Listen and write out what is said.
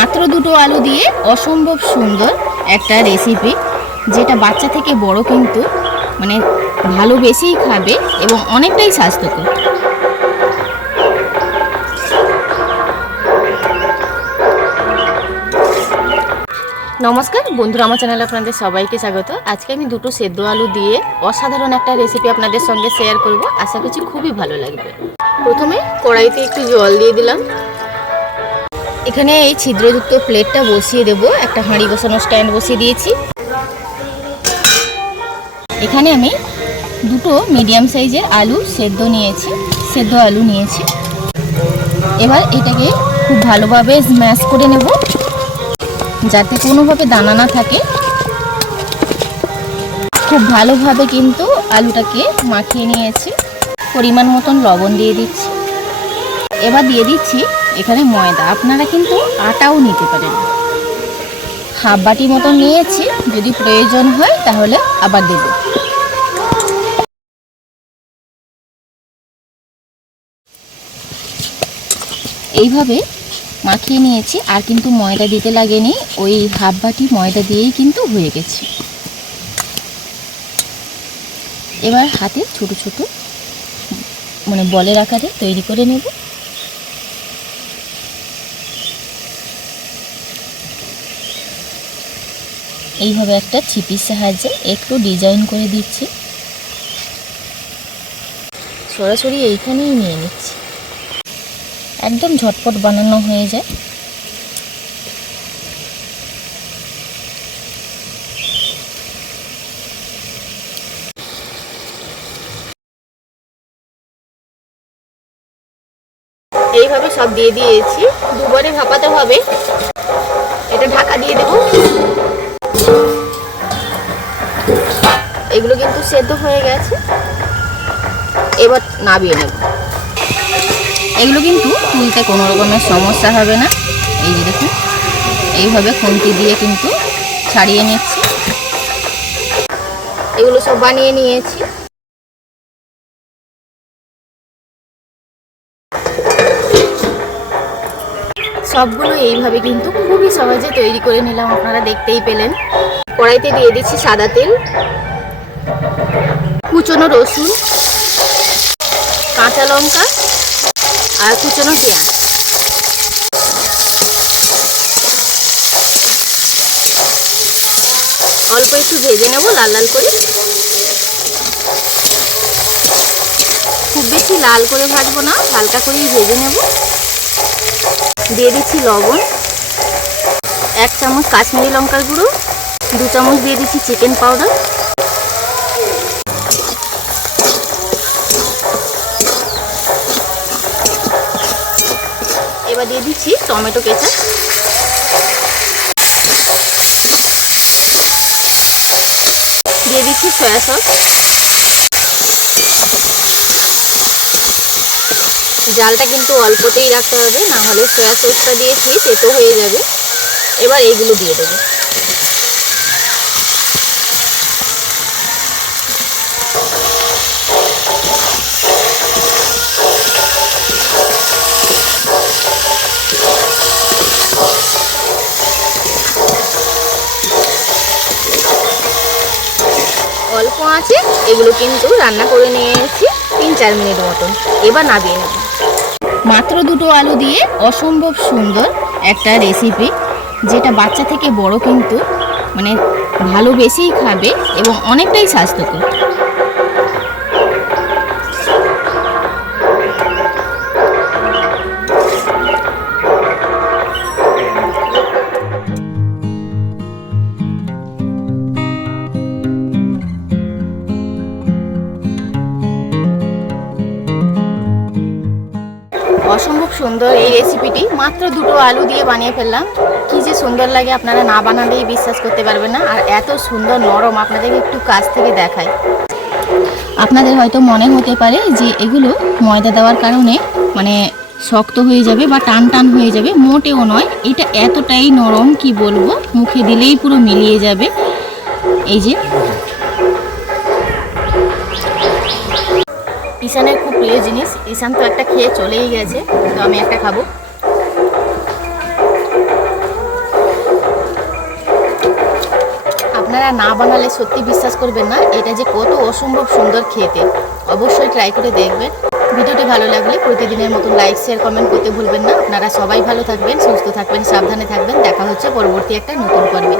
মাত্র দুটো আলু দিয়ে অসম্ভব সুন্দর একটা রেসিপি, যেটা বাচ্চা থেকে বড় কিন্তু মানে ভালোবেসেই খাবে এবং অনেকটাই স্বাস্থ্যকর। নমস্কার বন্ধুরা, আমার চ্যানেলে আপনাদের সবাইকে স্বাগত। আজকে আমি দুটো সেদ্ধ আলু দিয়ে অসাধারণ একটা রেসিপি আপনাদের সঙ্গে শেয়ার করব। আশা করছি খুবই ভালো লাগবে। প্রথমে কড়াইতে একটু জল দিয়ে দিলাম। এখানে এই ছিদ্রযুক্ত প্লেটটা বসিয়ে দেব। একটা হাঁড়ি বসানোর স্ট্যান্ড বসিয়ে দিয়েছি। এখানে আমি দুটো মিডিয়াম সাইজের সেদ্ধ আলু নিয়েছি। এবার এটাকে খুব ভালোভাবে স্ম্যাশ করে নেব, যাতে কোনোভাবে দানা না থাকে। খুব ভালোভাবে কিন্তু আলুটাকে মাখিয়ে নিয়েছি। পরিমাণ মতন লবণ দিয়ে দিচ্ছি। এবার দিয়ে দিচ্ছি এখানে ময়দা। আপনারা কিন্তু আটাও নিতে পারেন। হাফ বাটি মতন নিয়েছি, যদি প্রয়োজন হয় তাহলে আবার দেব। এইভাবে মাখিয়ে নিয়েছি, আর কিন্তু ময়দা দিতে লাগেনি। ওই হাফ বাটি ময়দা দিয়েই কিন্তু হয়ে গেছে। এবার হাতে ছোট ছোট বলের আকারে তৈরি করে নেব। এইভাবে একটা ছিপির সাহায্যে একটু ডিজাইন করে দিচ্ছি। সরাসরি এইখানেই নিয়ে নিচ্ছি, একদম ঝটপট বানানো হয়ে যায়। এইভাবে সব দিয়ে দিয়েছি। দুবারে ভাপাতে হবে। এটা ঢাকা দিয়ে দেব। এগুলো কিন্তু সেদ্ধ হয়ে গেছে। এবার নামিয়ে নেব। এগুলো কিন্তু তুলতে কোনো রকমের সমস্যা হবে না। এই যে দেখুন, এইভাবে খুন্তি দিয়ে কিন্তু ছাড়িয়ে নিচ্ছি। এগুলো সব বানিয়ে নিয়েছি। সবগুলো এইভাবে কিন্তু খুবই সহজে তৈরি করে নিলাম, আপনারা দেখতেই পেলেন। কড়াইতে দিয়ে দিচ্ছি সাদা তেল, কুচনো রসুন, কাঁচা লঙ্কা আর কুচনো পেঁয়াজ। অল্প একটু ভেজে নেব লাল লাল করে। খুব বেশি লাল করে ভাজবো না, হালকা করেই ভেজে নেব। দিয়ে দিচ্ছি লবণ, 1 চামচ কাশ্মীরি লঙ্কার গুঁড়ো, 2 চামচ দিয়ে দিচ্ছি চিকেন পাউডার। এবার দিয়ে দিচ্ছি টমেটো কেচাপ। দিয়ে দিচ্ছি সয়া সস। জালটা কিন্তু অল্পতেই রাখতে হবে, না হলে সয়া সসটা দিয়েছি তেতো হয়ে যাবে। এবার এইগুলো দিয়ে দেবো। অল্প আছে, এগুলো কিন্তু রান্না করে নিয়েছি 3-4 মিনিট মতন। এবার নামিয়ে নেব। মাত্র দুটো আলু দিয়ে অসম্ভব সুন্দর একটা রেসিপি, যেটা বাচ্চা থেকে বড় কিন্তু ভালোবেসেই খাবে এবং অনেকটাই স্বাস্থ্যকর। অসম্ভব সুন্দর এই রেসিপিটি মাত্র দুটো আলু দিয়ে বানিয়ে ফেললাম। কি যে সুন্দর লাগে, আপনারা না বানালেই বিশ্বাস করতে পারবেন না। আর এত সুন্দর নরম, আপনাদের একটু কাছ থেকে দেখাই। আপনাদের হয়তো মনে হতে পারে যে এগুলো ময়দা দেওয়ার কারণে শক্ত হয়ে যাবে বা টান টান হয়ে যাবে। মোটেও নয়, এটা এতটাই নরম, কি বলবো, মুখে দিলেই পুরো মিলিয়ে যাবে। এই যে ঈশানের খুব প্রিয় জিনিস। ঈশান তো একটা খেয়ে চলেই গেছে, তো আমি একটা খাবো। আপনারা না বানালে সত্যি বিশ্বাস করবেন না এটা যে কত অসম্ভব সুন্দর খেতে। অবশ্যই ট্রাই করে দেখবেন। ভিডিওটি ভালো লাগলে প্রতিদিনের মতন লাইক শেয়ার কমেন্ট করতে ভুলবেন না। আপনারা সবাই ভালো থাকবেন, সুস্থ থাকবেন, সাবধানে থাকবেন। দেখা হচ্ছে পরবর্তী একটা নতুন পর্বে।